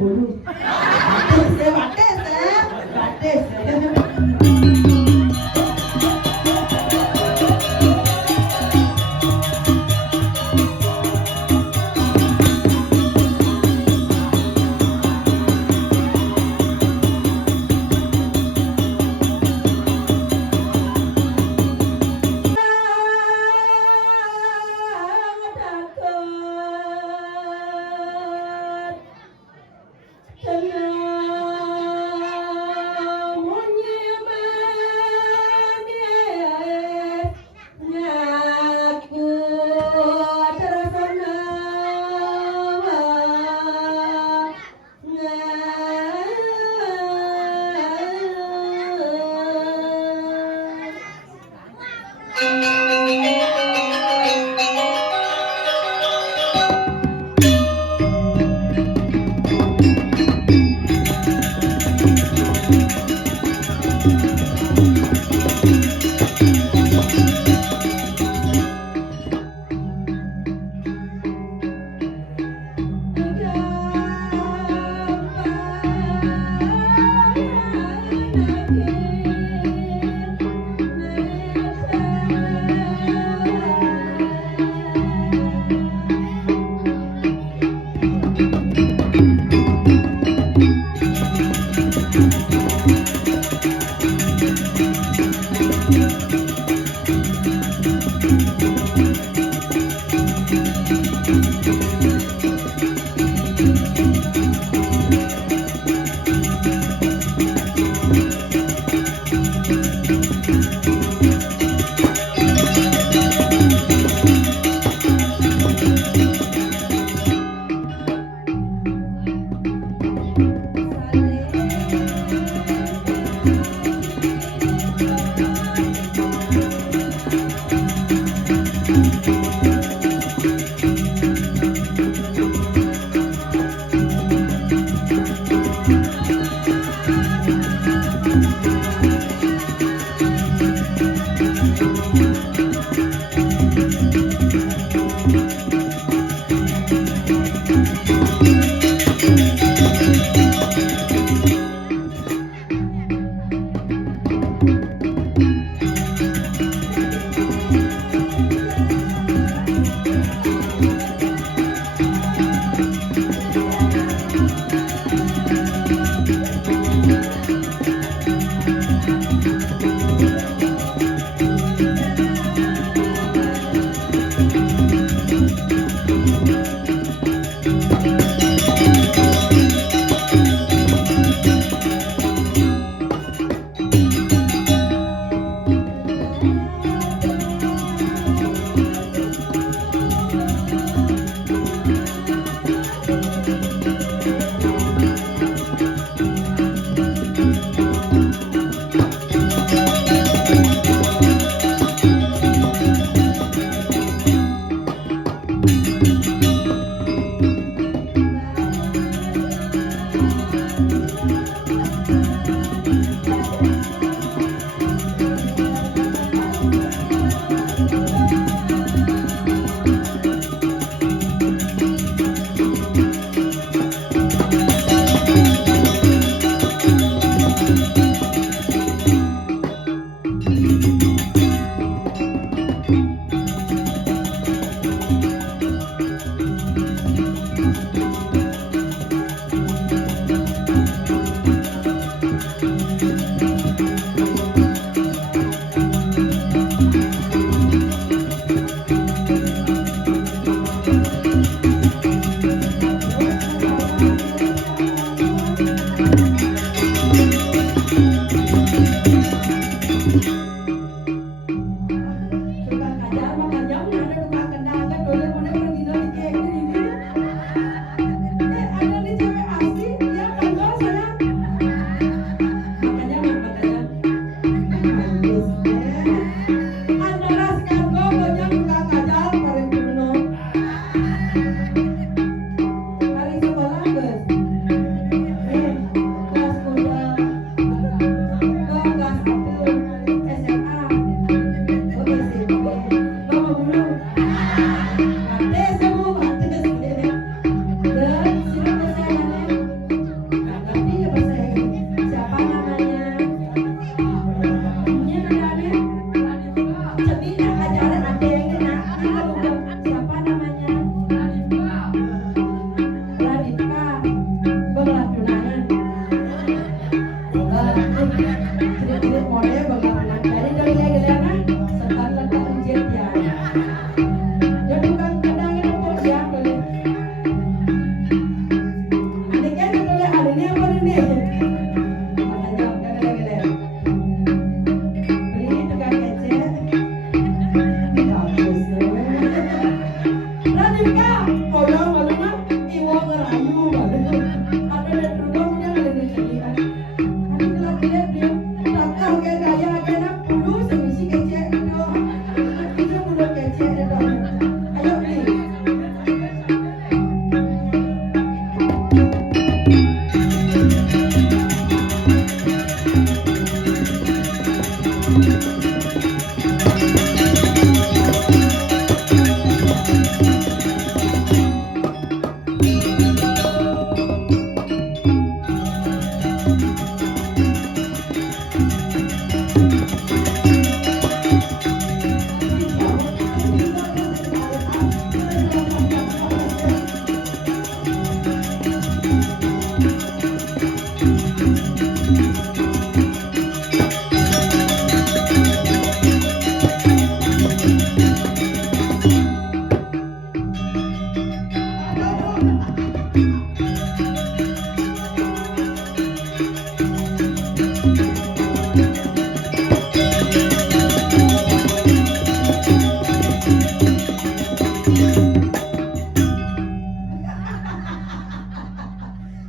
बोलू वाटे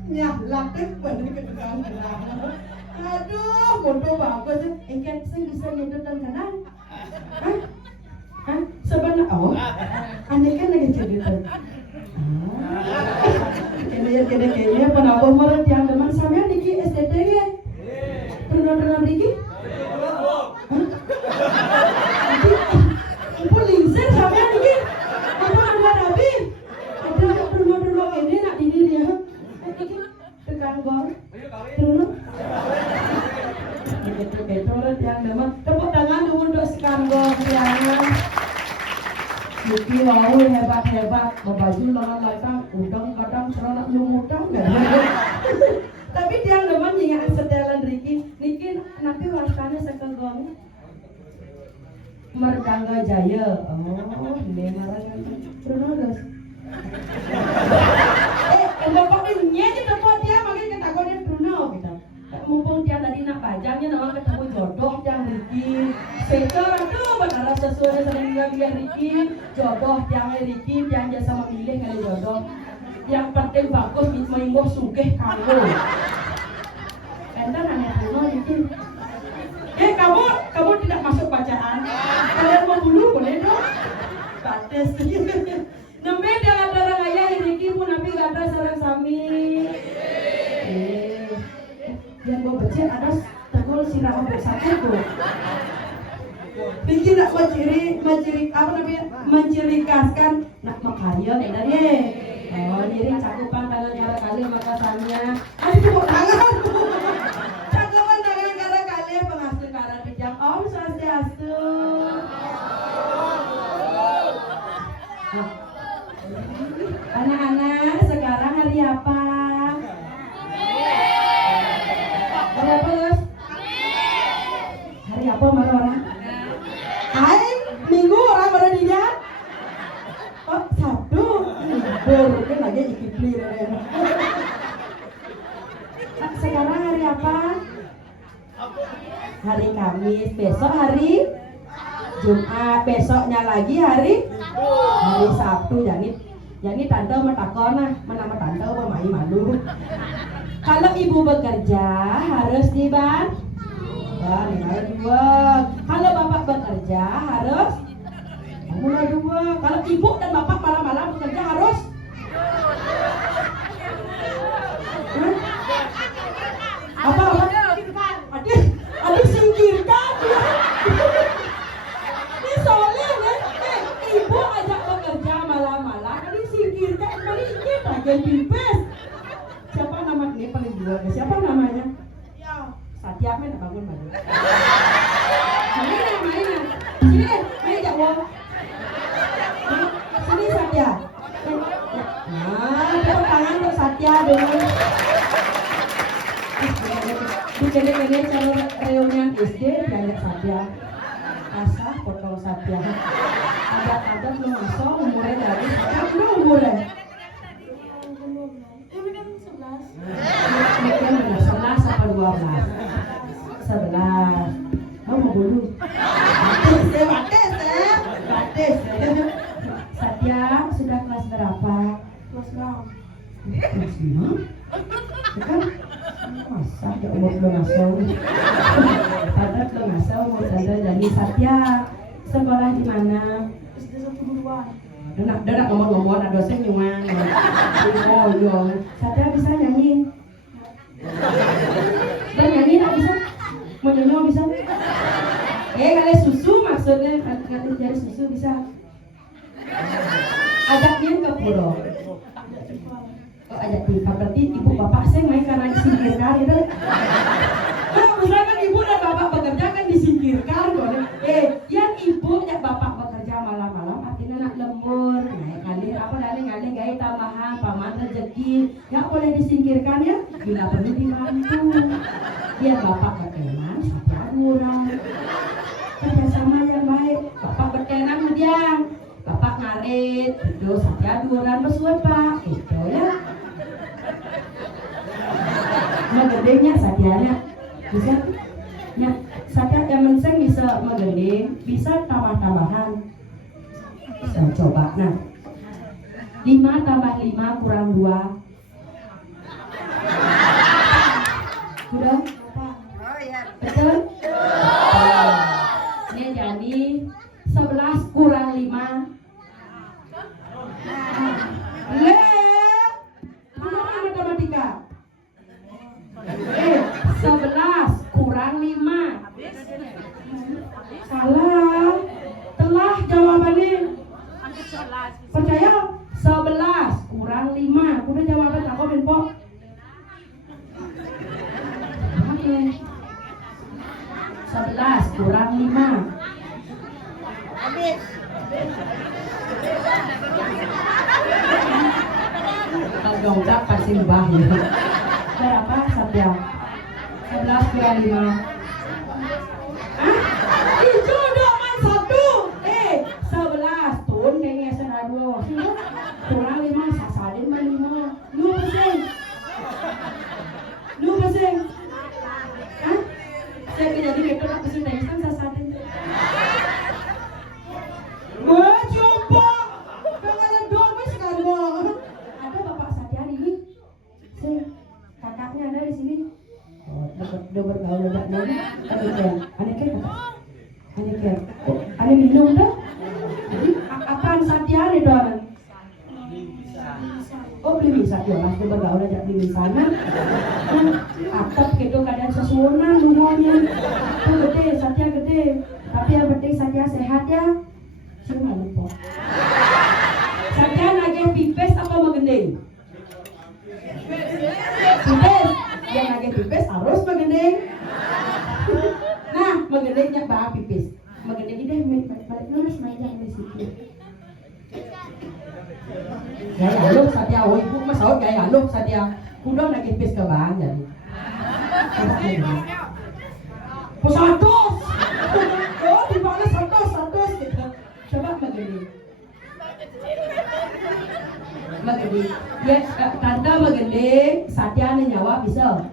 nyalak deh pada kenang. Aduh, bodoh bagus. Ikan sih bisa nyedotan kenang. Hah? Sebenarnya oh, aneh kan lagi cerita. Kayaknya penabung merah yang teman sampean niki STT ya. Pernah niki? Ibu lingser sampean niki. Apa anda rabi? Ada pernah ini nak diri dia. Niki tekan gol. Pernah. Betul yang teman. Tepuk tangan dulu untuk sekanggol ya. Niki mau hebat-hebat, membaju lengan latang, udang kadang seronok lumutang nggak? Tapi dia demen nyingaan setelan Riki, Niki nanti wartanya sekegong Merdangga Jaya. Oh, ini marah kan? Terus. Bapak ini aja tempat dia makanya ketakutannya Bruno kita. Mumpung dia tadi nak pajangnya nama ketemu jodoh yang Riki. Setor aduh benar sesuai dengan dia Riki. Jodoh yang Riki yang dia sama milih kali jodoh. Yang penting bagus mengimbuh sugih kamu. Enten hanya Bruno Riki. Kamu tidak masuk bacaan. Kalian mau dulu boleh dong? Bates. Nembe dia ada orang ayah Riki pun tapi gak ada sarang sami. Yang gue becek ada tegul sirah untuk satu tuh. Bikin nak mencirikaskan nak makarya dan ye. Oh jadi cakupan tangan kali makasannya. Aduh tepuk tangan. Cakupan tangan kali penghasil karang pijak. Om swastiastu. Anak-anak sekarang hari apa? Hari apa marah orang? Hai, Minggu orang marah dia? Oh, Sabtu. Baru kan lagi ikipli. Sekarang hari apa? Hari Kamis. Besok hari Jumat. Besoknya lagi hari Sabtu. Jadi tante metakon nah, mana tante memai malu. Kalau ibu bekerja harus dibantu. Kalau bapak bekerja harus mulai dua. Kalau ibu dan bapak malam-malam bekerja harus apa? Adik singkirkan. Ini soalnya ibu ajak bekerja malam-malam, adik singkirkan. Kali ini bagian pipes. Siapa nama ini paling dua? Siapa namanya? Satya main bangun. Main. Sini, main jawab. Sini Satya. Nah, tepuk tangan untuk Satya dulu. Di kene channel reunian SD diajak Satya. Asah foto Satya. Ada belum masuk umurnya dari Satya belum umurnya. Mungkin 11 apa 12. 11. Mau dulu. Bates. Satya sudah kelas berapa? Kelas 6. Kelas 5? Kan? Masa ya umur belum masuk. Pada belum masuk umur tanda jadi Satya sekolah di mana? SD 1 Buruan. Denak ngomong-ngomong ada dosen nyuang. Oh iya. Satya bisa nyanyi? Nyanyi tak bisa? Mau nyanyi bisa? Kali susu maksudnya ngatur jari susu bisa. Ajaknya ke pura. Oh ajak pipa berarti ibu bapak saya main karena disingkirkan itu. Kalau misalkan ibu dan bapak bekerja kan disingkirkan boleh. Yang ibu dan bapak bekerja malam-malam artinya nak lembur. Naik ngalir apa ngalir gaya tambahan paman rezeki. Nggak boleh disingkirkan ya. Bila perlu dibantu. Biar bapak berkenan Satya kurang. Kerjasama yang baik. Bapak berkenan kemudian bapak ngarit itu Satya duran bersuat pak itu ya. Megedengnya Satyanya bisa ya Satya yang menseng bisa megedeng bisa tambah-tambahan bisa coba nah 5 tambah 5 kurang 2 Udah? Oh iya. Betul? Ini jadi 11 kurang 5. Le, kenapa matematika? 11 kurang 5. Salah. Telah jawabannya. Percaya? 11 kurang 5. Udah jawaban aku Benpo. Oke. 11 kurang 5. Habis. Kalau enggak pasti bahaya. Berapa Satya? 11 kurang 5. Hah? Itu doang 1. 11 tun kayaknya senado. Kurang 5 sasadin mah 5. Lu pesing. Lu pesing. Hah? Saya jadi gitu nak pesing tanya kan sasadin. Wah, coba. Jangan dong mas sekarang. Ada Bapak Satyari ini. Kakaknya ada di sini. Oh, udah bergaul udah nih. Aneh kan? Aneh minum dah. Jadi apaan Satyari doang? Oh beli bisa ya mas, dia bergaul aja beli sana. Atap gitu kadang sesuona lumanya. Itu gede, Satya gede. Tapi yang penting Satya sehat ya. Cuma lupa. Satya nagih pipes apa megending? Pipes. Yang nagih pipes harus megending. Nah, megendingnya bah pipes. Megending ini balik nulis mainnya di situ. Gaya lu Satya, oh ibu mas oh gaya lu Satya. Udah nagih pipes ke bang jadi. Pesatus. Oh di mana satus gitu. Coba megending. Megending. Ya tante megending, Satya nih nyawa bisa.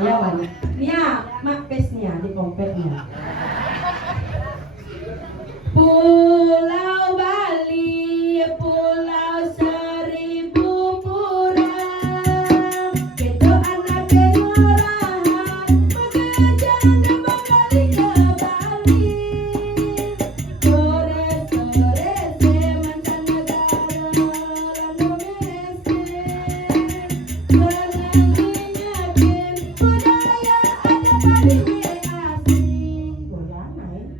Ya wan. Nia, mak pesnya di kompetnya. Pulau Bali, Pulau Seribu Pura, itu anak pengolahan, mengajar dan kembali ke Bali. Sore-sore mancanegara lalu mesir, senangnya bin budaya ada Bali asli. Goyang naik.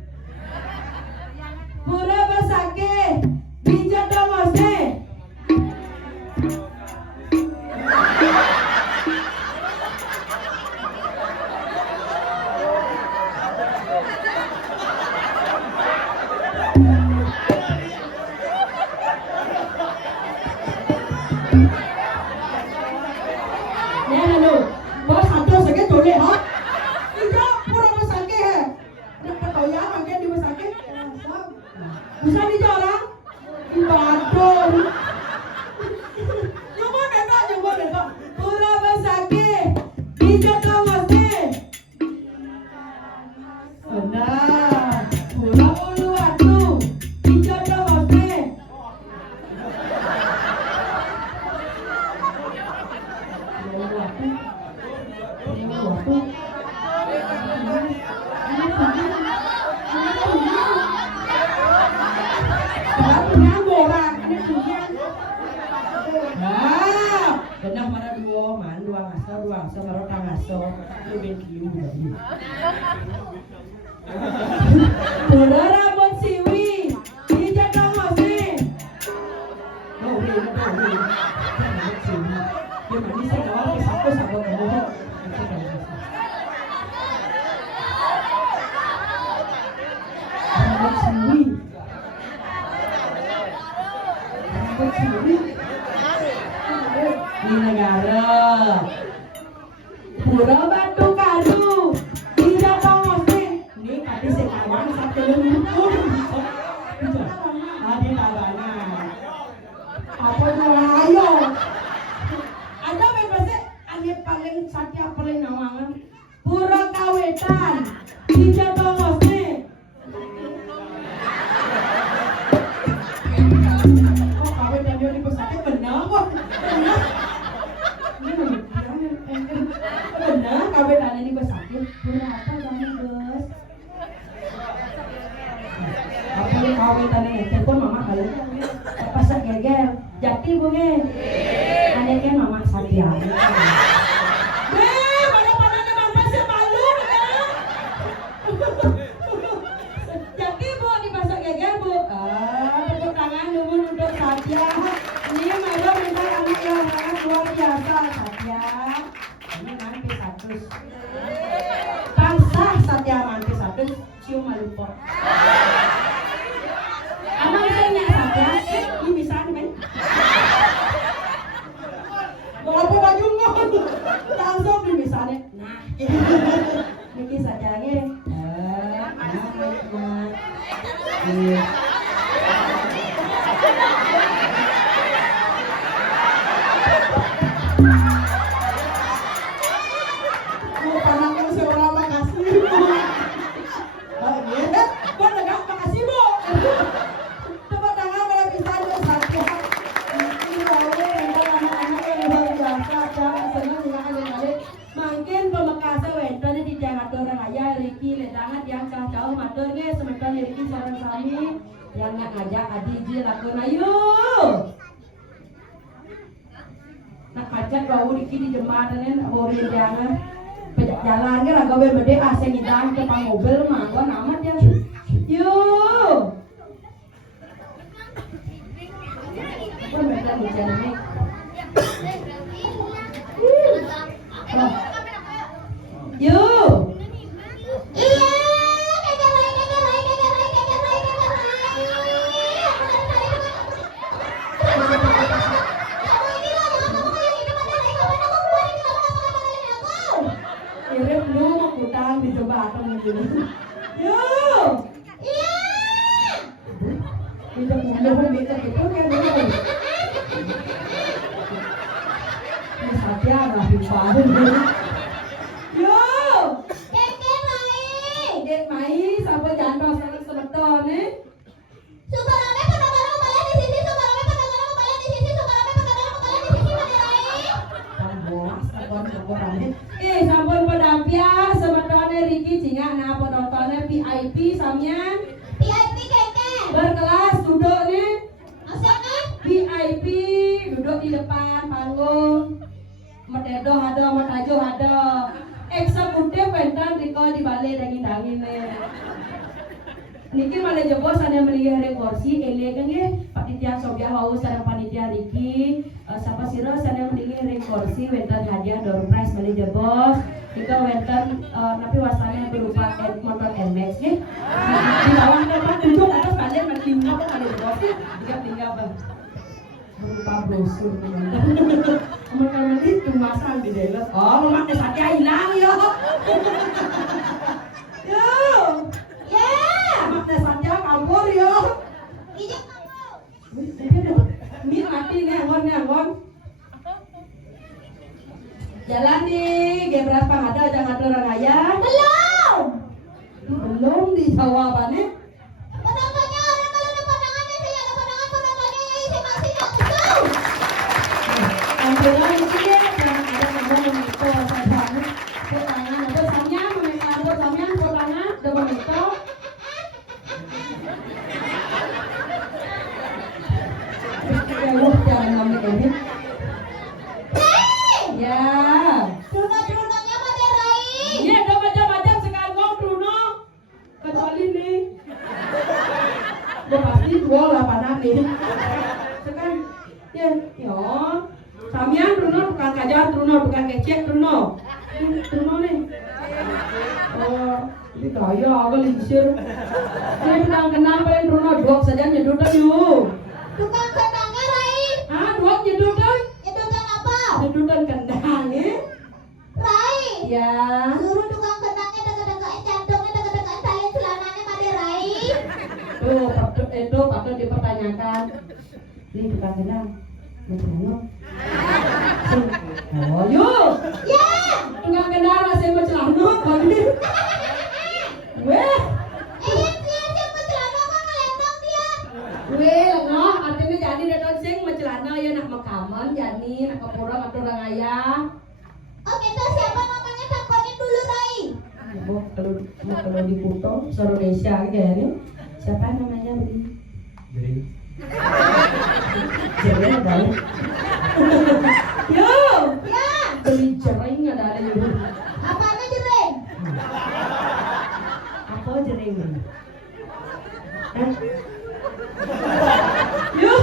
Pura Basake, bijak domosne. Nè lu, bos satu sakit boleh ha? Tidak, pura Basake hai. Nak ketoya makan di Basake. Bisa di orang? Di Bandung. Nyoba deh. Pura Basake, bijak domosne. Benar. Pura Uluwatu, bijak domosne. Benah mana dua ngaso marota ngaso lu ben kiu jadi. Pura rambut siwi, bijak domosne. Oh, rambut siwi. Dia mana saya kawal ke satu kamu. Rambut siwi. Di negara Pura Batu Karu, tidak domosne. Ini tadi sekawan satu lumpur. Ada tabana. Apa ayo? Ada bebasnya. Ane paling Satya paling nawangan. Pura Kawetan, tidak domosne. Oh kawetan dia di pusatnya benar kok. Ini Nah, kabeh tanya ini besakit. Berapa kamu bos? Apa kabeh tanya telepon mama kali. Pas gegel. Jati bunge. Ane kan mama Satya. Pada mama sih malu kan? Jati bu di pasar gegel bu. Tepuk tangan dulu untuk Satya. Ini Milo minta anak yang sangat luar biasa Satya. Ini nanti 100. Tansah Satya nanti 100 cium malupo. Amang saya Satya, ini bisa nih. Walaupun baju ngon, langsung di bisa nih. Nah, ini Satya nih. Yang nak ngajak adik je lakon ayo. Nak ngajak bau dikit di jembatan borin jangan. Pejak jalan ke raga berde aseng idang ke pang mobil mah gua amat ya. Yo. Gua mereka hujan ni. Yo. Yo. Iya. Kita ngomong gitu gitu kan dulu. Ini Satya lah pimpaan. Yo. Kek mai sampai jantung sangat sebetul nih. Subarame kadang-kadang kembali di sisi, subarame kadang-kadang kembali di sisi, subarame kadang-kadang kembali di sisi Maderai. Sampun pedampia sebetulnya Riki Cinga nah penontonnya VIP samnya VIP keke berkelas duduk nih maksudnya VIP duduk di depan panggung mededo ada metajo ada eksekutif pentan Riko di balik daging-daging nih niki malah jebos ada melihat kursi ele kan ya panitia Sobia Haus sareng panitia Riki siapa sira sana melihat kursi wenten hadiah door prize malah jebos kita wenten tapi wasanya berupa motor NMAX ya di bawah tempat duduk atas kalian mentinggal kan ada jebos ya tinggal bang berupa brosur teman-teman itu masang di dalam mama Satya hilang ya makna Satya kabur ya. ijek kamu. Ini mati nih angon. Jalan nih, gebras pangada jangan orang ayah. Belum dijawabannya. Penontonnya orang kalau ada pandangannya saya ada pandangan penontonnya saya masih nggak tahu. Ambilan itu deh, jangan ada ngomong itu saja. Tangan ada samnya, meminta samnya, tangan ada meminta. Jangan ngomong ini. Ya. Truna-trunanya Maderai. Iya, ada macam-macam sekarang ngomong Truno. Kecuali nih. Udah pasti dua lah panas nih. Sekarang, ya, Samian Truno bukan kajar Truno bukan kecek Truno. Truno nih. Oh, ini kaya apa lincir. Ini kenang-kenang paling Truno dok saja nyedutan yuk. Tukang kendangnya Rai. Dok nyedutan. Nyedutan apa? Nyedutan kendang ya. Rai. Ya. Suruh tukang kendangnya deket-deketin jantungnya deket-deketin tali celananya Maderai. Itu patut dipertanyakan. Ini tukang kendang. Macam oh yuk. Ya. Tukang kendang masih bercelana kali. Weh. Siapa celana kok ngelendang dia? Weh, lengoh artinya jadi datang sing mencelana ya nak makaman jadi nak kepura atau orang ayah. Oh gitu siapa namanya tak kalau di Kuto, Indonesia kayaknya. Siapa namanya Beli? Jadi Jering ada. Yo, Ya, beli jering ada yo. apanya jering? Apa jering? Hah? Yo,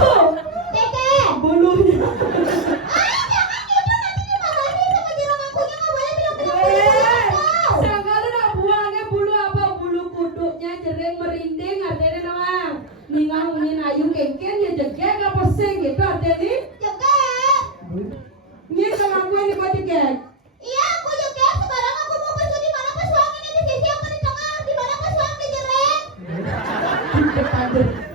Teke. bulunya. Jangan gitu nanti dimarahin sama jerang akunya nggak boleh bilang-bilang begitu. Sekarang nak buangnya bulu apa? Bulu kuduknya jering merinding artinya nama. Ningang ngin ayu kengken ya jegek apa sing gitu artinya. Joget. Ini kalau aku ini kau jegek. Iya, aku joget. Sekarang aku mau pesu di mana pesuang ini di sisi apa di tengah? Di mana pesuang di jereng?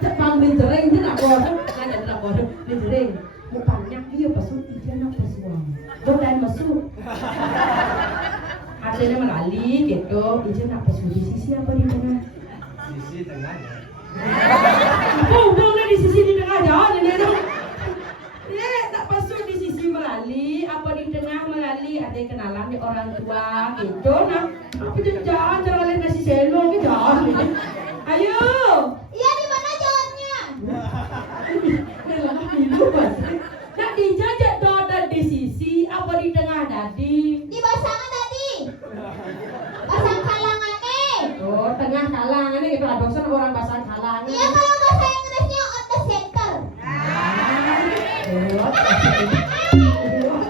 Cepang di jering itu nak bodoh. Nanya nak bodoh di jering. Mukanya iya pasu iya nak pasuang. Bodan masuk. Artinya melali gitu. Iya nak pasu di sisi apa di tengah? sisi tengah ya. Oh, udah di sisi di tengah jangan ini dong. Ya, tak pasuk di sisi melali, apa di tengah melali, ada yang kenalan di orang tua gitu. Nah, apa jangan kalian kasih selo gitu jangan. Ayo. Iya, di mana jalannya? Melah dulu mas. Nak dijajak dodan di sisi, apa di tengah tadi? Di pasangan tadi. Pasang kalangan nih. Oh, tengah kalangan ini gitu. Dosen orang pasang kalangan. Iya, kalau bahasa Inggrisnya on the center.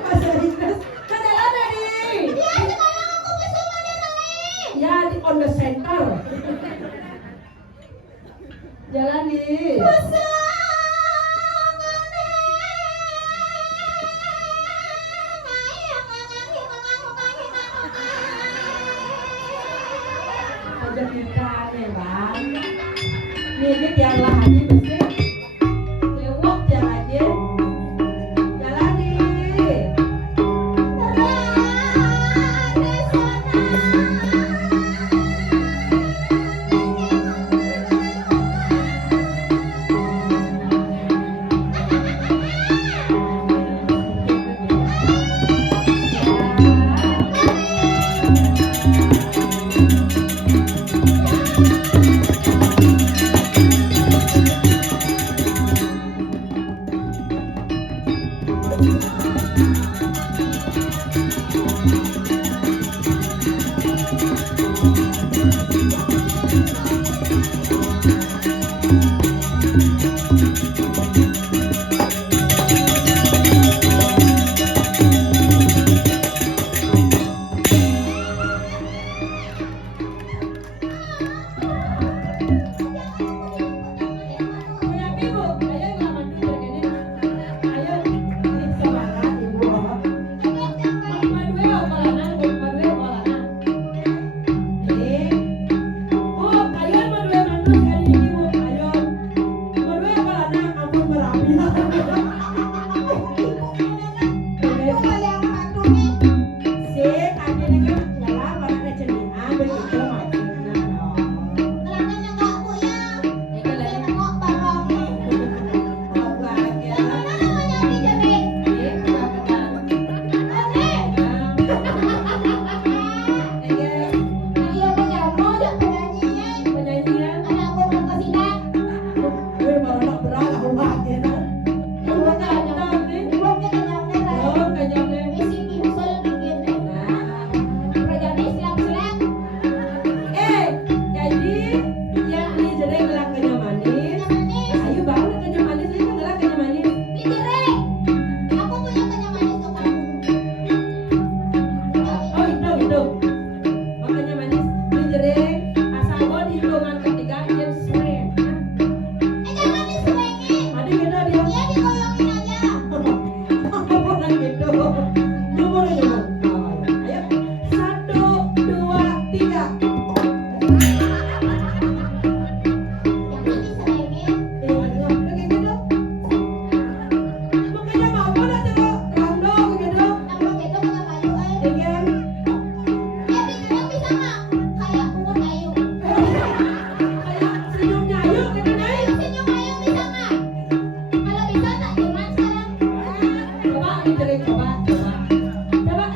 Bahasa Inggris. Kadalah tadi. Iya, sekarang aku pesu mana nih? Ya, di on the center. Jalan nih. Aja kita nih bang. Nih tiang lahannya bersih. Lewat jalannya. Jalan nih. Coba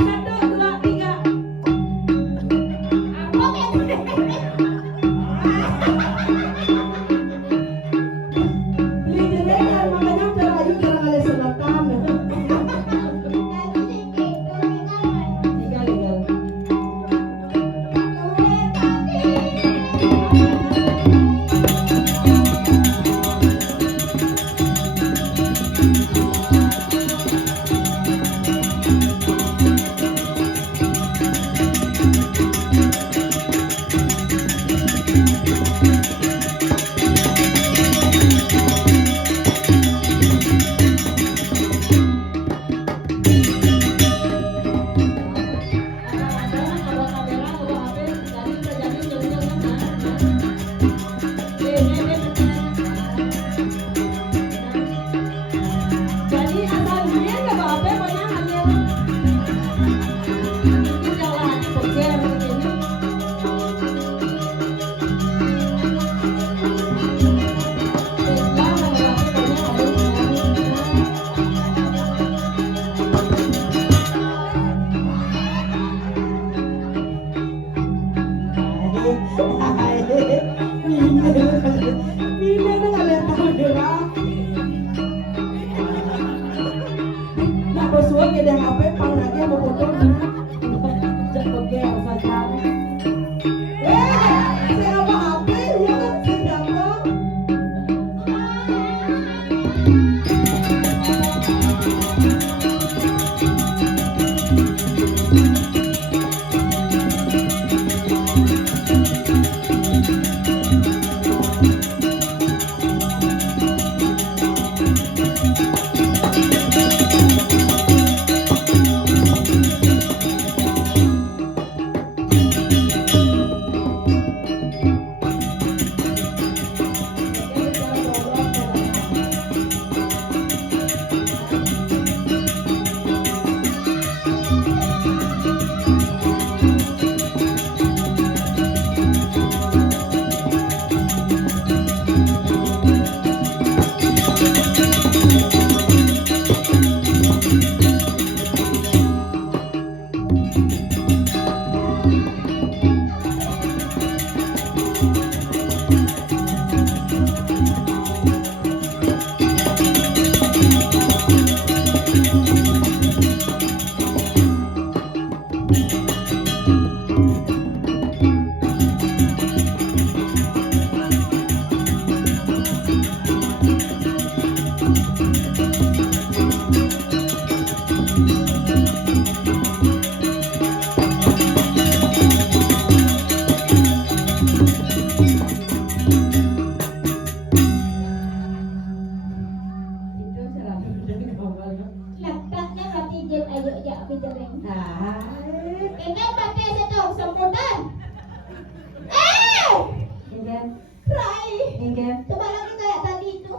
Ingin, Rai. ingin. Coba lagi kayak tadi itu.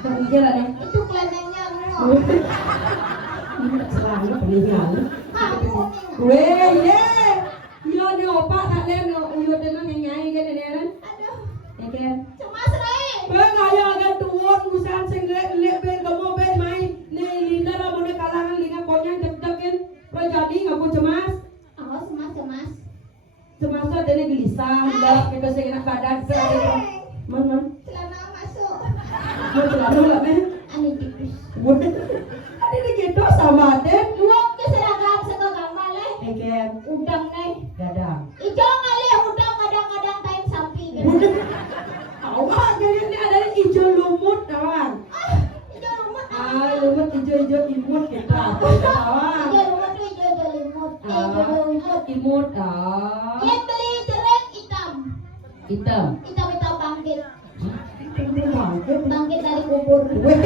Kok ingin ada? Itu kelenengnya no. Selalu peninggalan. Kamu nih. Weh, ye. Yo ni opak tak len uyut dengan nyai kan ni kan. Aduh, Ingin. cemas Rai. Ben ayo agak tuon usaha sing lek ben kamu ben mai. Ni Linda lah boleh kalangan linga konya tek-tek kan. Kau jadi ngaku cemas. Oh, cemas. Cemas tu ada gelisah, dah kita sing nak badan serada. Man. Celana masuk. Mau selalu lah meh. Ani tipis. Ada ni gitu sama deh. Luang ke seragam sego gambar le. Ingin. Udang ne. Gadang. Ijo ngale udang kadang-kadang tain sapi kan. Awak jadi ni ada hijau lumut kawan. Ijo rumah. Lumut hijau-hijau imut kita. Kawan. Ijo rumah tu ijo limut. Ijo lumut. Imut. Yang beli jerek hitam. Hitam. Hitam bangkit. Bangkit. Bangkit dari kubur. Weh.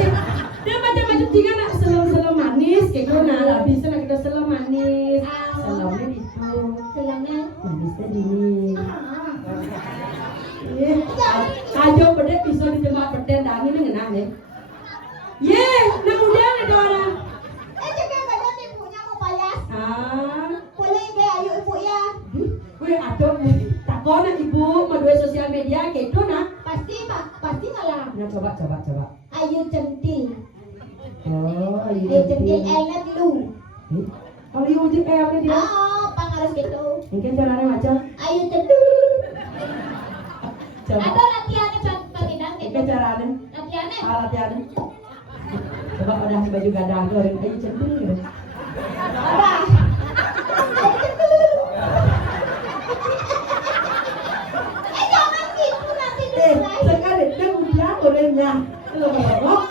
Dia macam-macam tinggal nak selam-selam manis kayak gimana lah. Bisa nak kita selam manis. Selamnya itu. Selangnya. Manisnya dingin. Ah. Kajo pedet bisa ditembak pedet dangin ni ngenah ni. Ye, nak udah ada orang. Juga badan ibunya mau palas. Boleh be ayo ibu ya. Weh, aduh, takon nak ibu melalui sosial media kayak itu nak. Pasti ngalah. Nah, coba. Ayu centil. Oh, Ayu centil elet lu. Kalau ibu di kayak apa dia? Pang harus gitu. Mungkin caranya macam. Ayu centil. Coba. Ada latihannya pangidang gitu. Mungkin caranya. Latihannya. Latihannya. Coba udah baju gadang tu orang kayu centil gitu. Apa? Ayu centil. Jangan gitu nanti dimulai. Sekali dia udah orangnya. Loh.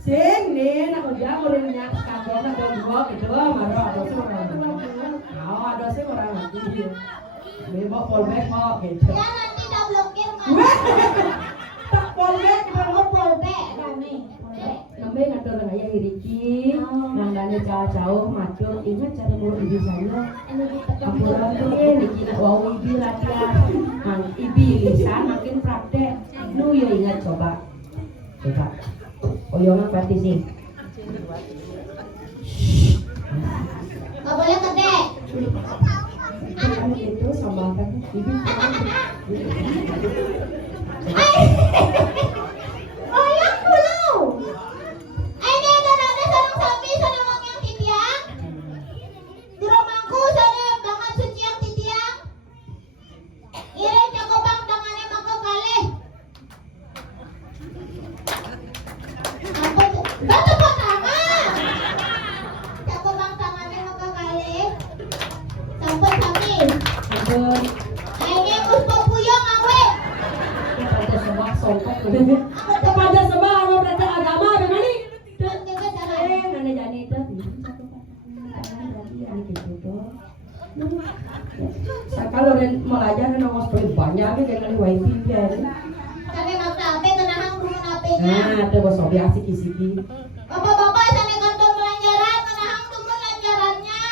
Sing ni nak udah orangnya. Kakak nak dua kedua marah ada seorang. Ada seorang lagi. Memang fallback mau gitu. Ya nanti dah blokir mah. Tak fallback kita mau Polbek rame. namanya ngatur raya Riki, nandane jauh matur ingat cara mau ibi saya. Apuran tu Riki nak wau ibi latihan, mang ibi lisan makin praktek. Nu ya ingat coba. Oyongan praktisi. Nggak boleh gede. Itu sama kan ibi. Oyang dulu. Ini ada sarang sapi sana mang yang titiang. Di rumahku sana banget suci yang titiang. Ire jago bang tangannya maka kalih. Batu pertama. Jago bang tangannya maka kalih. Sampai sapi. Ampun. Ini muspo puyong awe. Kepada sebab songkok kepada sebab orang berada agama bagaimana ni? Jaga jalan. Mana jadi itu? Kalau orang melajar kan orang sekolah banyak ni dengan wifi dia ni. Sampai maksa apa kenahang dulu napenya. Ada bos hobi asik-asiki. Bapak-bapak sana kantor melanjaran kenahang dulu lanjarannya.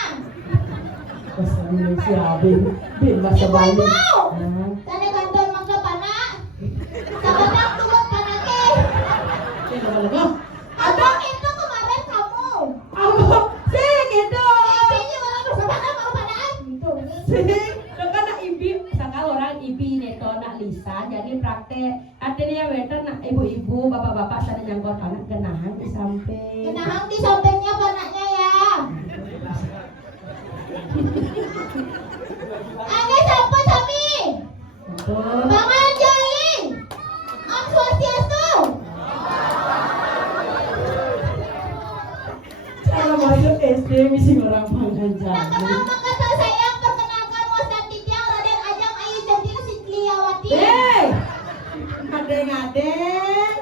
Bos Indonesia bin bahasa Bali. Ibu-ibu. Sana kantor maksa panak. Sabotang dulu panake. Abang itu kemarin kamu. Apa? Sing itu. Ibunya malah bersama mau panaan. Sing. Kan nak ibi, sakal orang ibi neto nak lisan jadi praktek. Artinya weter nak ibu-ibu, bapak-bapak sana nyangkut anak kenahan di samping. Kenahang di sampingnya panaknya ya. Ada siapa Sami? Betul. Bang Anjali. Om Swastiastu. Cara masuk SD misi orang pangan Tak jalan. kenal maka tak sayang perkenalkan Wasdan Titiang Raden Ajang Ayu Centil Sitliawati. Ngadeng-ngadeng.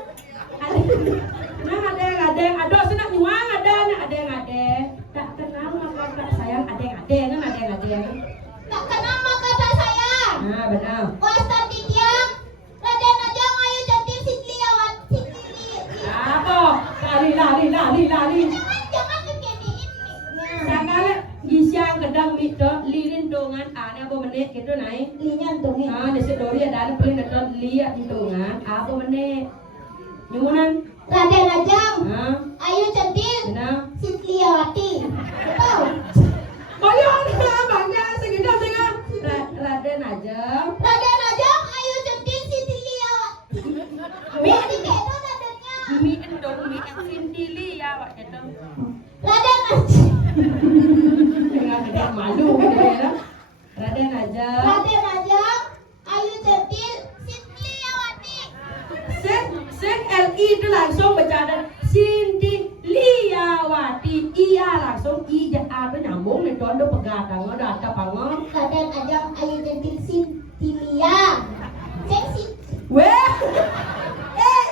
Nah ngadeng-ngadeng. Aduh senang nyuang ada ngadeng-ngadeng. Tak kenal maka tak sayang adeng-adeng kan adeng-adeng. Tak kenal maka tak sayang Nah benar. Wasdan Titiang Raden Ajang Ayu Centil Sitliawati. Apa? Lari. Jangan dikediin miknya. Sangat gisiang kadang mito lilin dongan ana apa meneh gitu naik. Linyan dong ya. Ah, desa dori ada pelin ada liat dongan apa meneh. Nyumunan. Raden Ajang, Ah, Ayu Centil, benar. Sitliawati. Tahu? Bayang na bangga segede segede. Raden aja. Raden Ajang, Ayu Centil, Sitliawati. Jadi kayak itu radennya. Mi endong mi sintili ya wak gitu. Raden Ajang. Enggak ada malu gitu ya. Raden aja. Raden Ajang, Ayu Centil, Sitliawati. Sen LI itu langsung bercanda Cindy Liawati. Iya langsung I dan A itu nyambung nih tuan do pegadang ada pangong. Raden Ajang, Ayu Centil, Sitilia. Seksi. Weh,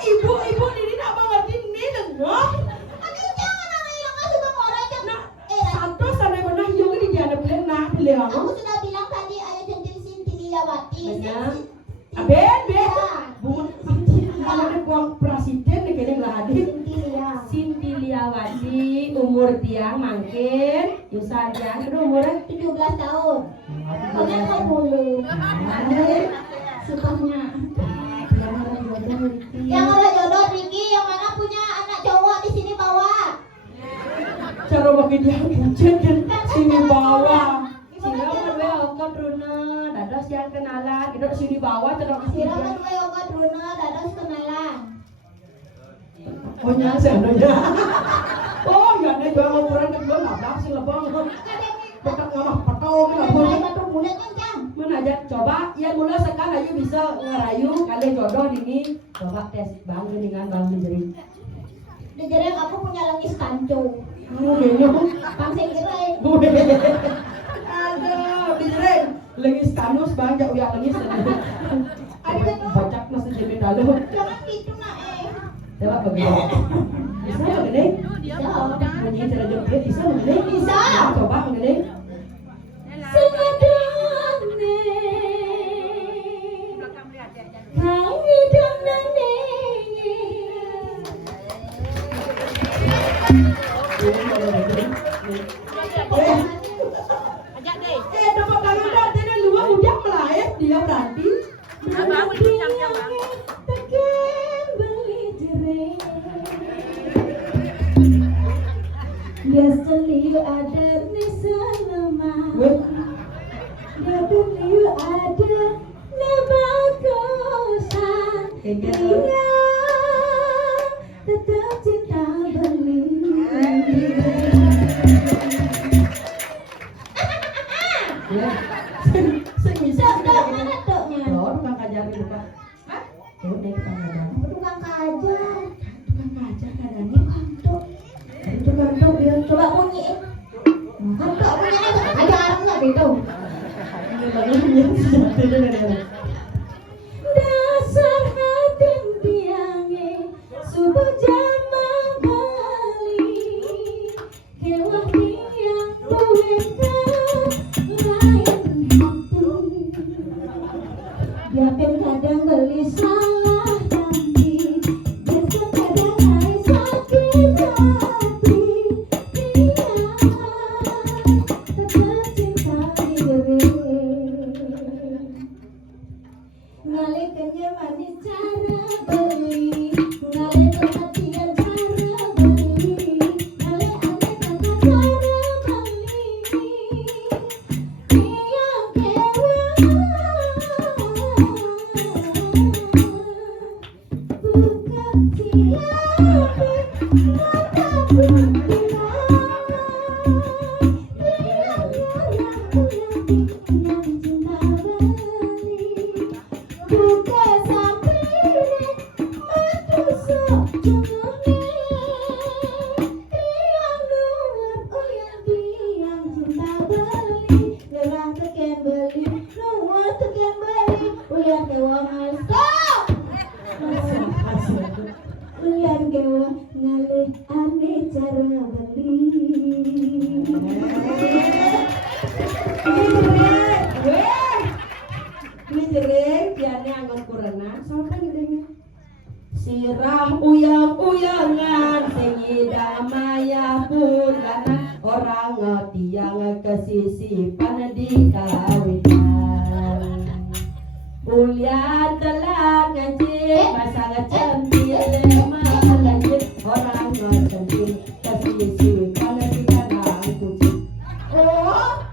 ibu ini nak mengerti ini dengok. Tapi jangan ada yang masuk ke orang yang. Nah, satu sampai pernah yung ini dia ada bilang nah bilang. Aku sudah bilang tadi Ayu Centil, Sitliawati. Benar. Seksi. Ben. Ya. Bunga kalau ada kuang presiden nih kayaknya nggak hadir. Sitilia. Cindy Liawati umur tiang mangkin Yusan tiang itu umurnya 17 tahun. Pokoknya 20. Sukanya. Yang ada jodoh Ricky, yang mana punya anak cowok di sini bawa. cara bagi dia pucet kan sini bawah sini bawah okat runa dados yang kenalan itu sini bawah terus Sira sini kan koyo obat Runa dados kenalan. oh nyasa ya oh ya nih jual ukuran kedua nabrak sih lebong petak ngamah petong nggak boleh Mulai batuk mulut kencang. mana aja coba ya mulai sekarang aja bisa ngerayu kali jodoh ini coba tes bang dengan bang menjeri Di jereng aku punya langis kanco. Pangsing kira. Aduh, binreng. Lengis kanus bang, jauh ya lengis. Bacak masih jadi dalam. Jangan gitu nak Coba begini. Bisa begini? Bisa. Bunyi cara jepit bisa begini? Bisa. Ya, coba begini. Dapat tangan dah, jadi luar ujang melahir dia berarti. Dia seliu ada ni selama. Dia seliu ada ni bagusan. Dia tetap cinta beli. Ya. Sing bisa Dok, mana doknya? Oh, tukang kajar buka. Hah? Oh, dia tukang kajar. Tukang kajar. Tukang kajar kadangnya kantor. Tukang kantor dia Coba bunyiin. Kantok bunyiin. Ajaran nggak gitu? Dasar hati tiange subuh jama bali kewah tiang tuweka lain hati dia kan kadang beli salah tapi besok kadang hai sakit hati dia tetap cinta diri ngalekannya manis cara beli ngale perhatian cara beli ngale ada kata cara beli dia kewa bukan siapa mata bukti buka sampai matu sejauh tiang luar uyang tiang cinta beli gerang teken beli luar teken beli uyang kewa stop uyang kewa ngalih aneh cara beli. Jering, biarnya anggon kurena, sampai gedenya. Sirah uyang-uyangan, sengida maya pun karena orang tiang kesisipan di kawinan. Kuliah telah ngaji pasang centil malangit orang ngacentil kesisipan di kandang kucing. Oh,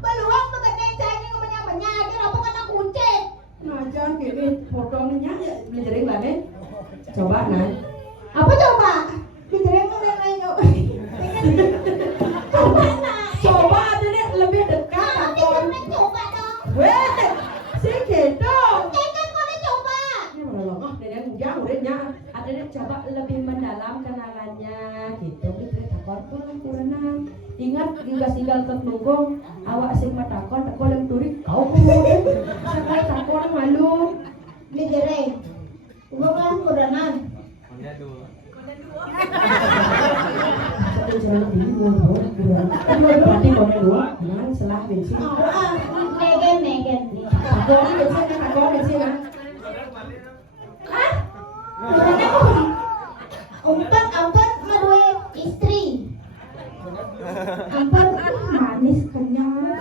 beluang begadang saya ini ngomenya-ngomenya aja apa kena kucing. Ngajar gini fotonya ya beli lah nih. Coba nah. Apa coba? Bicara ngomong lain coba. Coba nah. Coba aja deh lebih dekat Nanti takon. kan coba dong. Weh, si gitu. Kan kau coba. Ini mana lengah nenek ujang udah ada deh coba lebih mendalam kenalannya gitu. Beli takon kurang. Ingat tinggal tertunggung awak sing matakon takon yang turi kau kemudian sekali takon malu. Bicara. Gua kan kuranan. Punya dua. Satu jalan ini mau berarti kau dua nang selah bensin. Negen. Takon bensin kan takon bensin kan. Hah? Empat madue istri. Empat manis kenyang.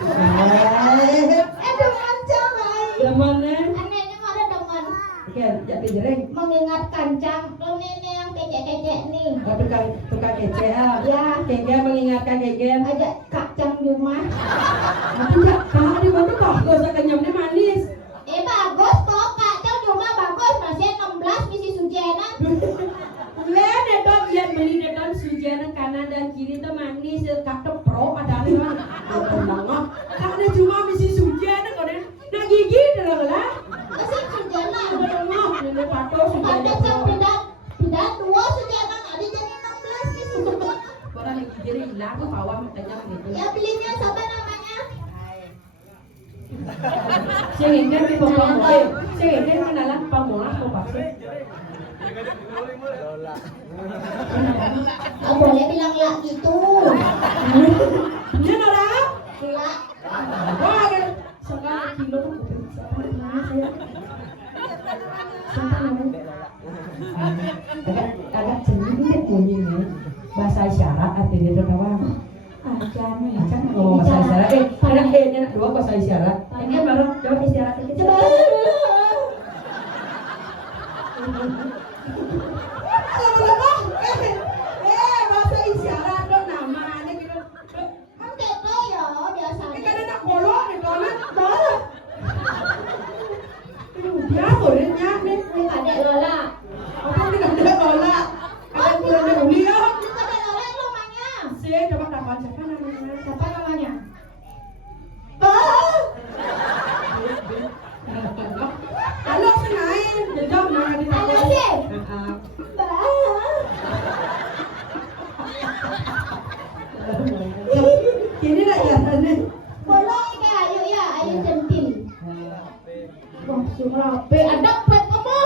Dengan jangan. Zamannya Anehnya ada dengan oke jadi jereng. mengingat kancang. Lo nenek yang kece-kece nih. Oh, tukang kece Ya. Kege mengingatkan kege. Ada kacang di rumah. Tapi jak kalau di mana kok gak usah kenyamnya manis. Bagus kok kacang di rumah bagus. Masih 16 misi sujenan. Lihat dedon lihat beli dedon sujian kanan dan kiri tuh manis kata pro ada nih mah. Tenang karena cuma misi sujian kok deh. Nah gigi dong lah. Masih sujenan. Ini pato sujian. Ada yang pindah 2 sujenan. Ada jadi 16 misi sujenan. Orang lagi jadi hilang tuh bawah makanya gitu. Ya belinya siapa namanya? Sing ini pemulai, sing ini kenalan pemulai kok pasti. Gak boleh bilang lah gitu. Dia nolak. Lah. Wah, sekarang kilo tuh siapa namanya saya? Siapa namanya? Agak sedikit kuning ya. Bahasa isyarat artinya itu apa? Jangan ngomong bahasa isyarat. Ini dua bahasa isyarat. Ini baru coba isyarat ini. Coba. Bahasa isyarat dong namanya gitu. Kan kepo ya biasanya. Kan anak bolong nih dolan. Dia gorengnya nih. Ini kadek Lola. Apa nih ada bola? Ada kurangnya uli ya. Ini kadek Lola yang rumahnya. Saya coba kapan siapa namanya? Siapa namanya? Halo senain, jejak nama di Halo sih. Kini lah ya nih. Bolong ke ayu ya, ayu centil. Wah, surabe ada pet kamu.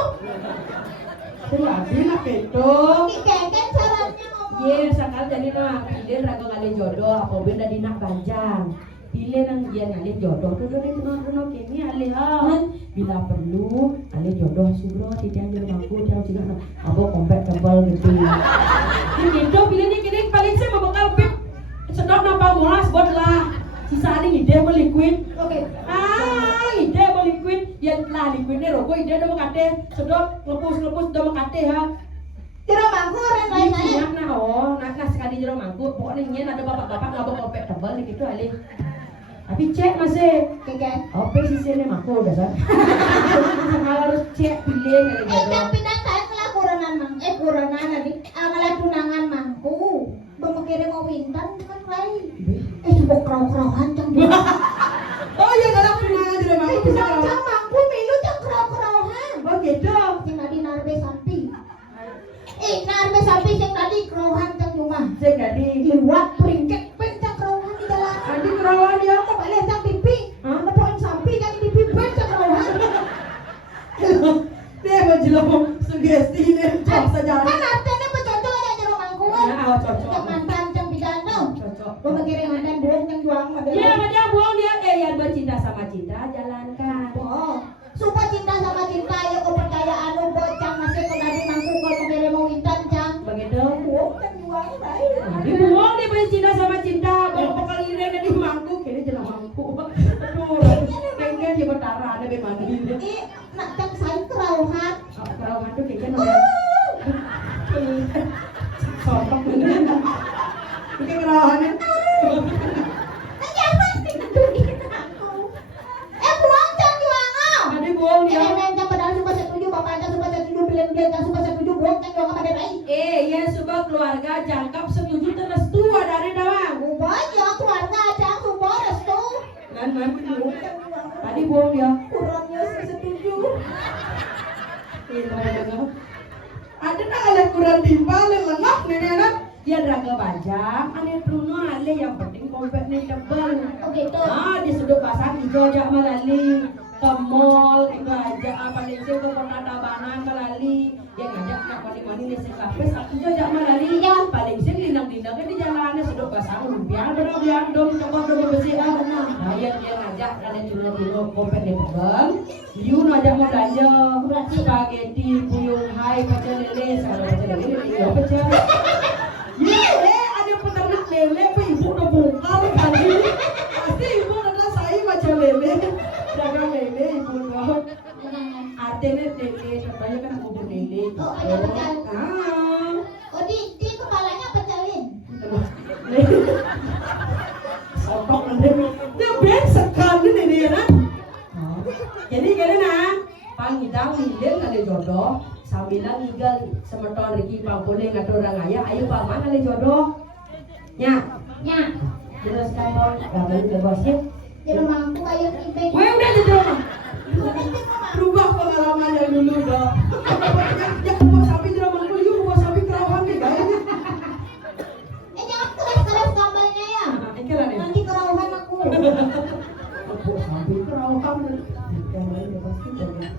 Surabi lah gitu. Keken sarannya ngomong. Iya, sekali jadi mah pilih ragu kali jodoh, apa benda di nak panjang. Pilih nang dia ngalih jodoh, tuh dia kenal kini alihan. Bila perlu, alih jodoh subro tidak di rumahku dia juga apa kompet tebal gitu. Ini gitu pilihnya kini paling saya mau bakal pip sedot napa mulas buat lah. Sisa ini ide mau liquid. Oke. Ide mau liquid, yang lah liquidnya rokok ide udah mau kate sedot lepus udah mau kate ha. Kira mangku orang lain-lain. Nah sekali jero mangkuk, pokoknya nyen ada bapak-bapak ngabok kompet tebal gitu alih. Tapi cek masih, Keken. apa sih sini mangkuk udah kan? Harus cek pilih kali gitu. Tapi dan saya kelah kuranan tadi. Amalah tunangan mangku. Bemekere mau wintan kan lain. Coba kerau-kerauan cang. Oh iya kalau tunangan di mangkuk bisa kalau. Cang mangku milu cang kerau-kerauan. Oh gitu. Sing tadi narbe sapi. Narbe sapi sing tadi kerauan cang rumah. Cek tadi. Liwat peringkek pencak kerauan di dalam. Tadi kerawan dia. Balik cang pipi. Betul sapi cang pipi pencak kerauan. Dia mau jelong sugesti ini cocok saja. Kan artinya bercocok aja jeruk mangku. Ya, cocok. Cocok mantan cang pidana. Cocok. Bemekere mantan buang cang juang. Iya, dia buang kan udah sotok beneran. Oke kerawannya. Nanti apa sih nentuin aku? Buang jangan juang. Tadi bohong dia. Minta padahal suka setuju, bapaknya suka setuju, bilang tak suka setuju, buang kan juang pada baik. Ya suka keluarga jangkap setuju terus tua dari dawang. Banyak keluarga ajang semua restu. Man. Tadi bohong dia. Kurangnya setuju. Ada nak ada kurang timbal lengah nenek anak. Dia raga bajang, ane rumah ale yang penting kompetnya tebal. Oh gitu. Di sudut pasar hijau jak malali, ke mall itu aja apa nih ke kota Tabanan malali. Dia ngajak nak mani-mani di kafe, hijau jak malali. Ya. Paling sih linang-linang di jalannya sudut pasar biar biar dong coba dong bersih ah. Nah dia ngajak ane cuma kompetnya tebal. You ngajak mau belanja spaghetti, puyung hai, pecel lele, sama pecel lele, ya pecel. Ada peternak lele, ibu udah bongkar tadi. Pasti ibu udah saya macam lele, dagang lele ibu udah. Artinya lele, contohnya kan aku lele. Oh, ada pecel. Oh di kepalanya pecelin. Sotok nanti. Dia ben sekali nih dia nak. Jadi karena pangidang hilir ada jodoh. Sambilan igal semeton Riki Pangkone ngatur orang ayah, ayo paman ada jodoh. Nya. Terus kamu ngapain ke bosnya? Di rumahku kayak ribet. Weh udah di rumah. Berubah pengalaman yang dulu dong. Ya bawa sapi di rumahku, yuk bawa sapi kerawan nih kayaknya. Jangan keras-keras gambarnya ya. Ikelah nih. Nanti kerauhan aku. Bawa sapi kerawan. Yang lain ya pasti banyak.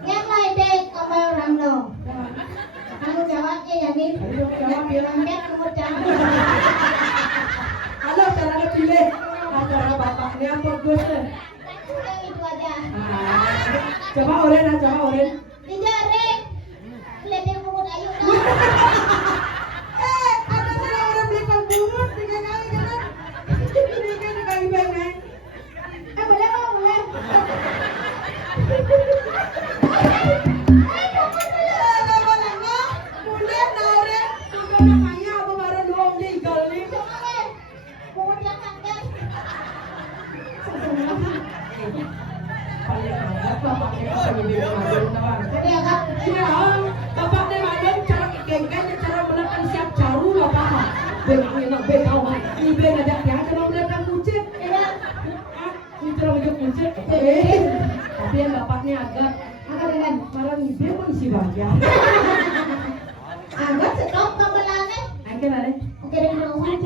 Yang lain deh, kamu orang dong. Kamu jawabnya ya, Min. Jawab bilang kan kamu jawab. Halo, caranya pilih. Acara bapaknya apa Gus? Udah itu aja. Coba oren, coba oren. Tidak, Rek. Lebih mungut ayu dong. Ada salah orang beli bungut 3 kali kan? Ini kan kali banyak. Boleh mau, boleh. Tapi yang bapaknya agak dengan marah ibe mau isi bahagia. Agak stop pembelangan. Angkat ada. Oke, dari rumah.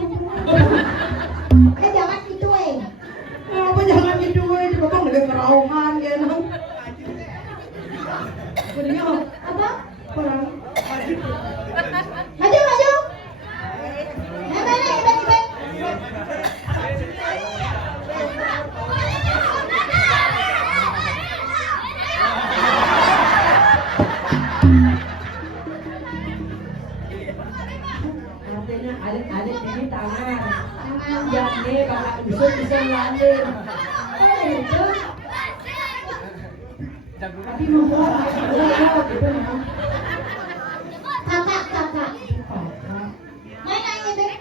Artinya alit-alit ini tangan. Ya nih kakak besok bisa ngelalin. Itu. Tapi mau gitu nah. Kakak. Main aja deh.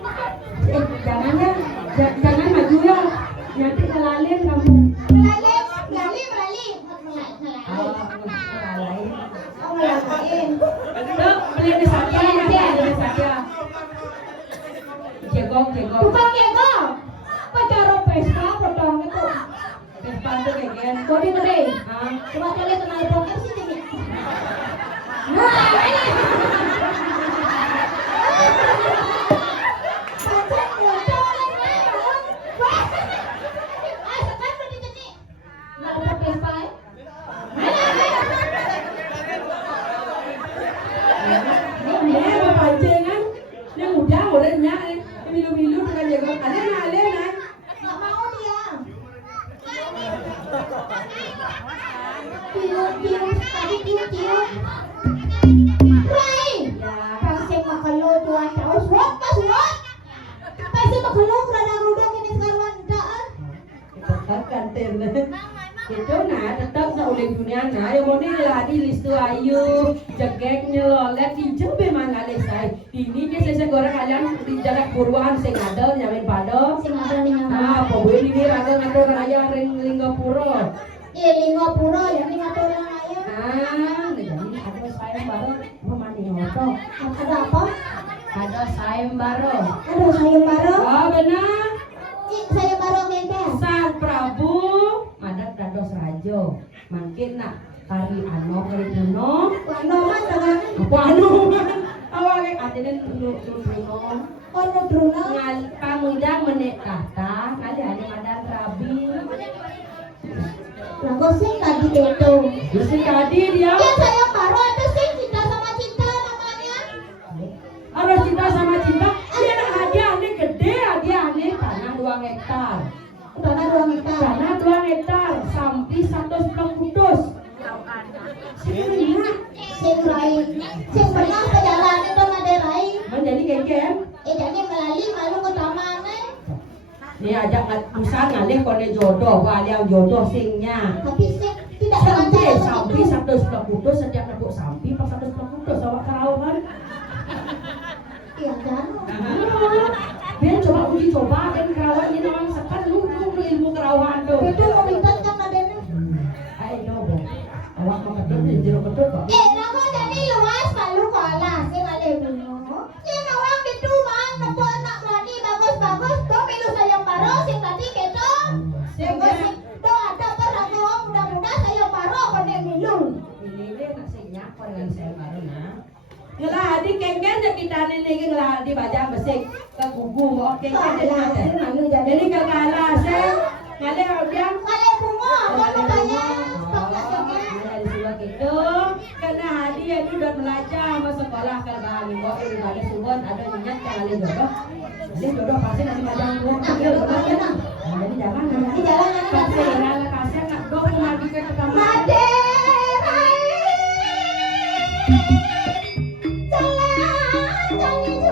Jangan ya, jangan maju ya. Nanti ngelalin kamu. Melalui. Ngelalin. Oh, melalui. Tuh, beli di Satya ya, beli di Satya. Jegong. Tukang kego. Pacara pesta potong itu. Vespa tuh kayak gini. Bodi gede. Ah, Coba kalian kenal pokoknya sih ini. ini apa pancingan? Yang udah nyak, milu-milu dengan jegong. Ada nah. Nggak mau dia. Tiup, tadi tiup. Rai, Ya, kasi makalo tuan taos. What? Kasi makalo kerana rudang ini sekarang daan. tetap kantin. Itu nah, tetap sauling dunia nah. Yang mau lah di listu ayu, jegek nyelolet di jembe mana lesai. Ini dia saya goreng kalian di jalan Purwan sing ada nyamin pado. Sing ada ning Ah, nama. apa boleh ini raga ngatur raya ring Linggapura. Lingapura ya ning atur orang ayo. Ah, jadi ada sayem baru memani ngoto. Ada apa? Ada sayem baru. Ada sayembara. Oh benar. Sayembara ngeke. Sang Prabu madat dados rajo. Mungkin nak kari kari kuno. Noman dengan Apa awake atene nuno. ono druna. Ngal pamundang menek kata kali ane madan rabi. Lah kok sing tadi itu. Terus tadi dia Ya sayembara itu sing cinta sama cinta namanya. harus cinta sama cinta. Dia nak hadiah ane gede, hadiah ane tanah 2 hektar. Tanah 2 hektar. Tanah 2 hektar sampai 110 putus. Sebenarnya Sing lain. Sing pernah perjalanan itu ada lain. menjadi genggen. Jadi melalui malu ke tamannya. Dia ajak pusat ngalih kone jodoh, waliang jodoh singnya. Tapi sing tidak dengan cara Sampai begitu. 110 putus setiap nebuk sampai pas 110 putus awak kerawan. Iya kan? Biar coba uji coba dan kerawan ini orang sekan lu ilmu kerawan tuh. Itu mau minta kan adanya. Ayo coba. Awak mau ketut di jero ketut kok. Nago jadi luas malu kalah sing ada dulu. Sing orang itu man nopo anak berani bagus-bagus tuh milu sayembara sing tadi gitu. Sing sing tuh ada peraturan mudah-mudah sayembara kone milu. Ini dia nak singnya kau dengan saya baru nah. Ngelah adik kengken je kita ni ngelah di bajang besik ke kubu mau kengken jadi ada. malu Jadi kekalah saya ngalih orang Kalian bunga apa namanya? Stoknya dari sebelah gitu karena hadiah itu udah belajar sama sekolah kerjaan kok ini ada subon ada minyak kali jodoh pasti nanti bajang gua jadi jangan Di jalan anak kasih rala kasih nak dong lagi ke kamar. Maderai. Jalan, jalan